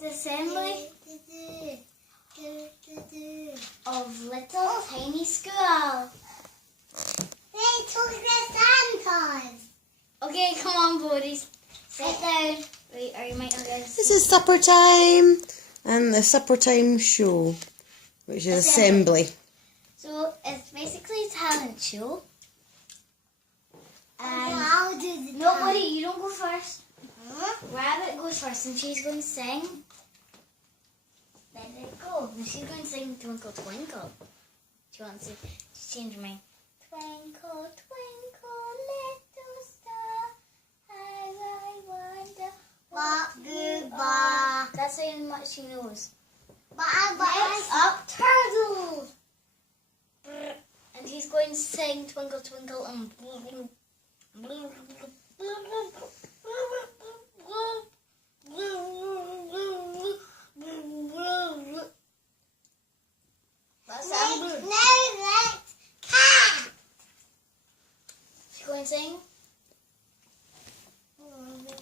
It's an assembly of little tiny school. They took the Santas. Okay, come on, buddies. Sit down. Wait, are you might not guys? This is supper time and the supper time show, which is assembly. So it's basically a talent show. And How did no, buddy, you don't go first. Rabbit goes first, and she's going to sing. Let it go. And she's going to sing Twinkle Twinkle. She wants to change her mind. Twinkle Twinkle little star, how I wonder what you buy? That's how much she knows. Next Next up, Turtle. And he's going to sing Twinkle Twinkle and next cat. she's going to sing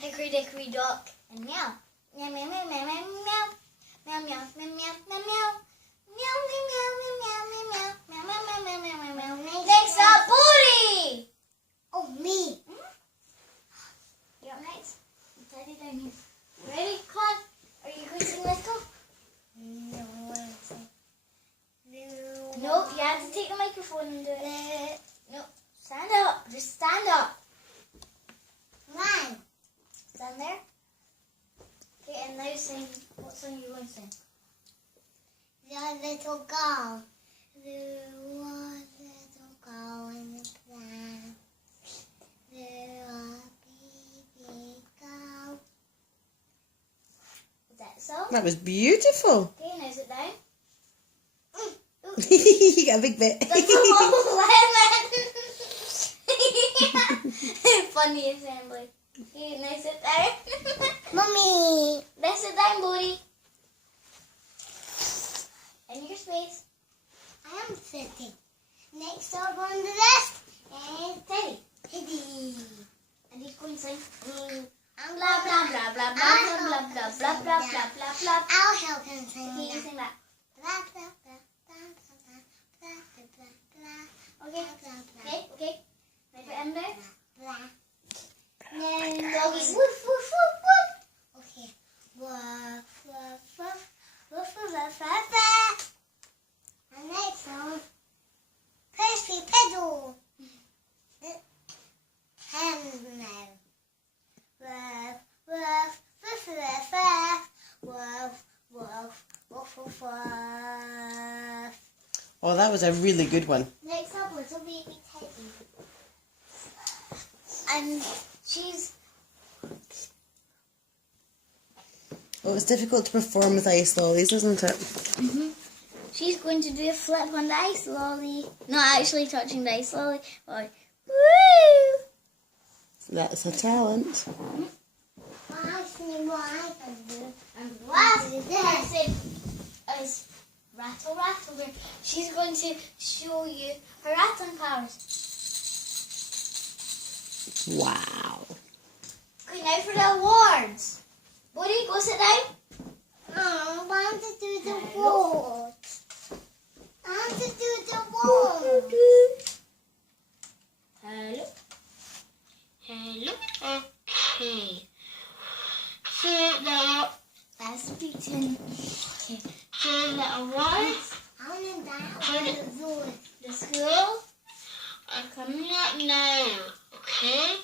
Hickory Dickory Dock and meow. Meow meow meow meow meow meow. Meow meow meow meow meow meow. Meow meow meow meow meow meow meow meow meow meow meow meow. Next up, Booty. Oh, me. You alright? Tidy down here. Ready? Come on. Are you going to sing Let's Go? No, you have to take the microphone and do it. No, stand up. Just stand up. One. Stand there. Okay, and now sing. What song are you going to sing? The little girl. There was a little girl in the plant. There was a baby girl. Is that the song? That was beautiful. Okay, now sit down. You got a big bit. That's a whole lemon. Funny assembly. Okay, now sit down. Mommy. Now sit down, Bodhi. In your space. I am sitting. Next up on the list is Teddy. Teddy. And he's going to sing. I'm Blah blah blah blah blah blah blah blah blah blah blah blah blah. I'll help him sing Okay, you that. sing that. Blah, blah, blah, blah, blah, blah, blah, blah, Okay, blah, blah, okay, okay. Right for Ember. blah. Then doggy. Woof woof woof woof. Okay. Woof, woof, woof, woof, woof, woof, woof, woof. And next one, Percy Pedal. Hand now. Woof, woof, woof, woof, woof, woof, woof, woof, woof. Oh, that was a really good one. Next up, little baby Teddy. And she's. Oh, it's difficult to perform with ice lollies, isn't it? She's going to do a flip on the ice lolly. Not actually touching the ice lolly. Like, woo! That's a talent. I see what I can do. And What last is this? person is Rattle Rattle Bear. She's going to show you her rattling powers. Wow. Okay, now for the awards. Buddy, go sit down. I want to do the wall. I want to do the wall. Hello. Hello. Okay. So the Beaten. Okay. awards I want to die on the zoo. The school. are coming up now. Okay.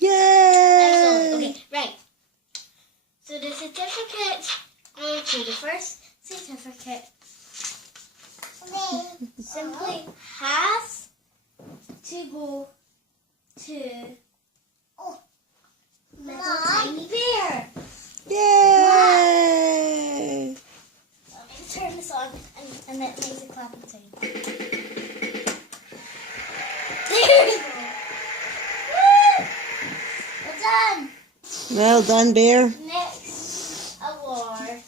Yay! Okay, right. So the certificates go to the first certificate. Simply has to go to little tiny bear. Yay! Let me turn this on and that makes a clapping sound. There we go. Woo! Well done. Well done, Bear. Next award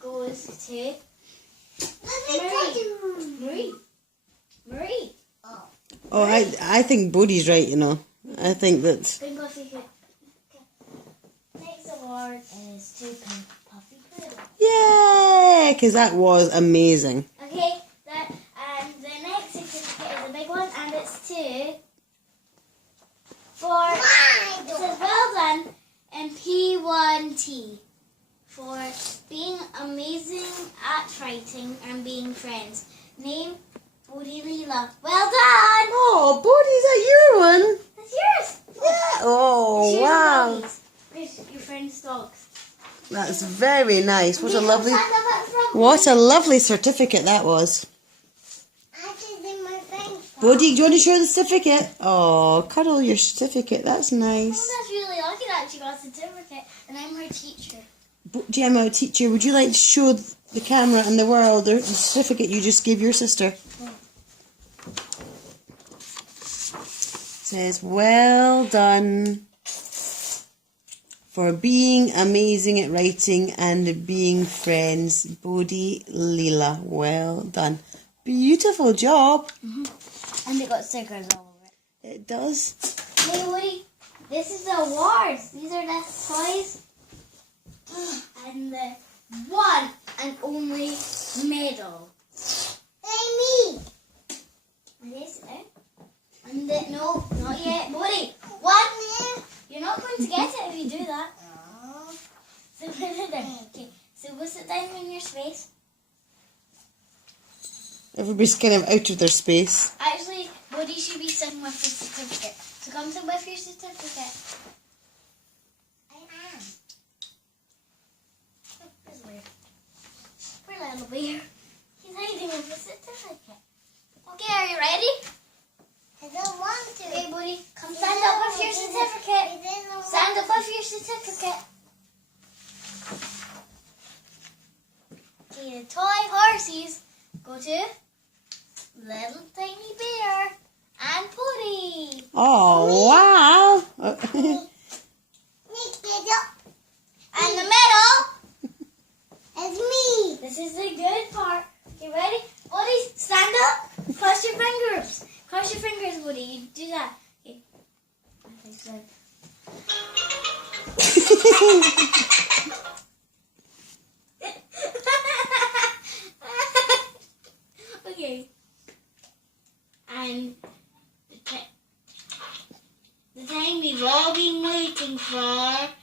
goes to Marie. Oh, I think Bodhi's right, you know. I think that... Bring coffee here. Okay. Next award says to Pink Puffy Poodle. Yay! Because that was amazing. Okay, and the next certificate is a big one, and it's it says well done in P1T for being amazing at writing and being friends. Name Bodhi Leela. Well done! Oh, Bodhi, is that your one? That's yours. Yeah. Oh, It's yours wow. and Bodhi's. Where's your friend's dogs? That's very nice. What a Okay, lovely, stand up at the front. what a lovely certificate that was. I did in my friend's Bodhi, do you want to show the certificate? Oh, cuddle your certificate. That's Oh, nice. that's really lucky that she got a certificate, and I'm her teacher. Gemma, teacher, would you like to show the camera and the world the certificate you just gave your sister? It says, well done for being amazing at writing and being friends. Bodhi Leela, well done. Beautiful job. And they got stickers all over it. It does. Hey Woody, this is the awards. These are the toys. And the one and only medal. Hey, me. And this, and the, no, not yet. Woody, one. You're not going to get it if you do that. So put it there. Okay, so go sit down in your space. Everybody's kind of out of their space. Actually, Woody should be sitting with his certificate. So come sit with your certificate. I am. Where's Bear? Poor little bear. He's hiding with his certificate. Okay, are you ready? I don't want to. Okay, Woody, come stand up with your certificate. Stand up with your certificate. Okay, the toy horses go to Little Tiny Bear and Woody. Oh, wow. Nick, get up. And the middle, It's me. this is the good part. You ready? Woody, stand up. Cross your fingers. Cross your fingers, Woody. You do that. Okay. Okay. And the time we've all been waiting for,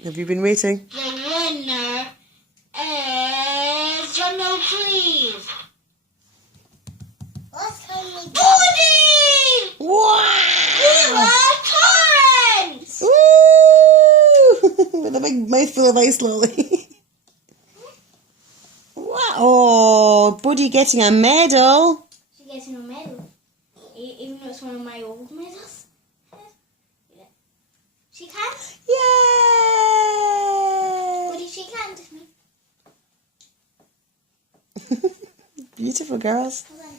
Have you been waiting? the winner is, drum roll please, What's on me? Woody! Wow! Torrance! Woo! With a big mouthful of ice lolly. Wow! Oh, Bodhi getting a medal. She's getting a medal, even though it's one of my old medals. She can't. Yay! Woody, she can't. Beautiful girls. Hold on.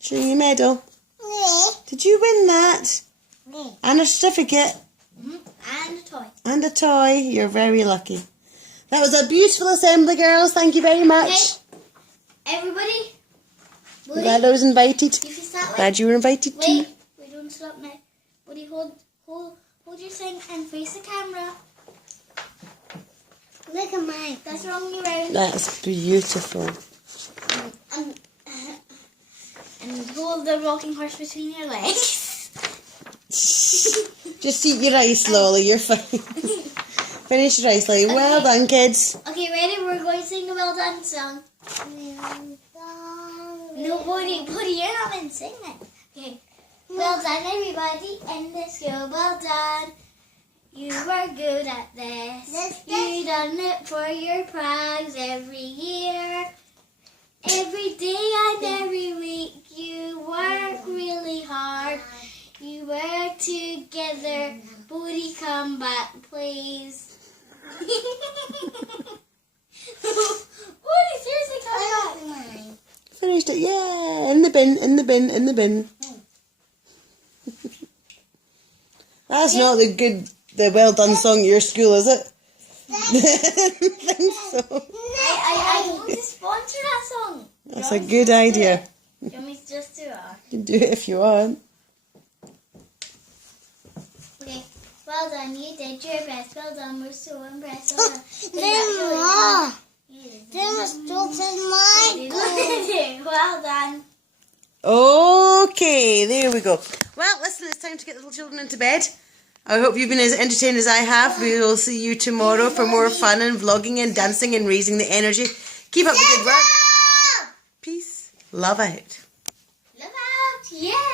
Show your medal. Me. Did you win that? Me. And a certificate. And a toy. And a toy. You're very lucky. That was a beautiful assembly, girls. Thank you very much. Okay. Everybody. Woody, Glad I was invited. you can start with. Glad you were invited Wait, too. we don't stop now. Woody, hold your thing and face the camera. Look at mine. That's wrong way round. That's beautiful. And hold the rocking horse between your legs. Just eat your ice, Lolly. You're fine. Finish your ice, Lolly. Well done, kids. Okay, ready? We're going to sing the well done song. No, Woody, you're not going to sing it. Okay. Well done, everybody in the school. Well done. You were good at this. You done it for your prize every year. Every day and every week. You work really hard. You work together. Booty, come back, please. Booty, seriously, come back. Mine. Finished it. Yeah. In the bin, in the bin, in the bin. That's not the well done song at your school, is it? I don't think so. I want to sponsor that song. That's a good idea. Do you want me to just do it? You can do it if you want. Okay. Well Well done, you did your best. Well done, we're so impressed. Well done. Then more. Then was open my goal. Well done. Okay, there we go. Well, listen, it's time to get the little children into bed. I hope you've been as entertained as I have. We will see you tomorrow for more fun and vlogging and dancing and raising the energy. Keep up the good work. Peace. Love out. Love out. Yeah.